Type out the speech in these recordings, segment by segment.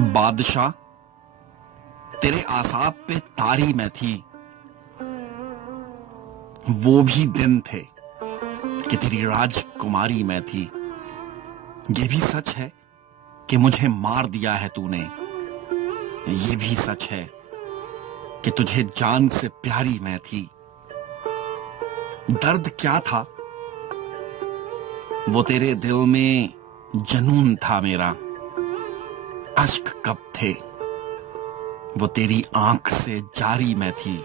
बादशाह, तेरे आसाब पे तारी मैं थी। वो भी दिन थे कि तेरी राजकुमारी मैं थी। ये भी सच है कि मुझे मार दिया है तूने। ये भी सच है कि तुझे जान से प्यारी मैं थी। दर्द क्या था वो तेरे दिल में जनून था मेरा। अश्क कब थे वो तेरी आंख से जारी मैं थी।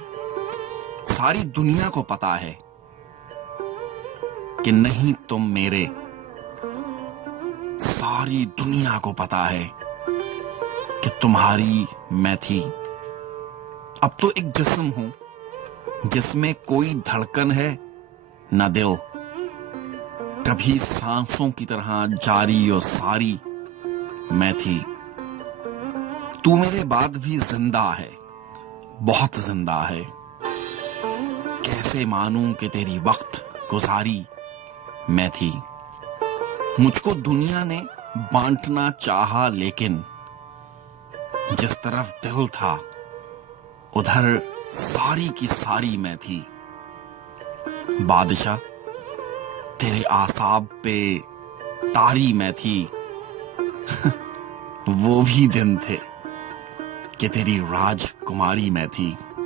सारी दुनिया को पता है कि नहीं तुम मेरे। सारी दुनिया को पता है कि तुम्हारी मैं थी। अब तो एक जिस्म हूं जिसमें कोई धड़कन है ना दिल। कभी सांसों की तरह जारी और सारी मैं थी। तू मेरे बाद भी जिंदा है, बहुत जिंदा है। कैसे मानूं कि तेरी वक्त गुजारी मैं थी। मुझको दुनिया ने बांटना चाहा, लेकिन जिस तरफ दिल था उधर सारी की सारी मैं थी। बादशाह, तेरे आसाब पे तारी मैं थी। वो भी दिन थे कि तेरी राजकुमारी मैं थी।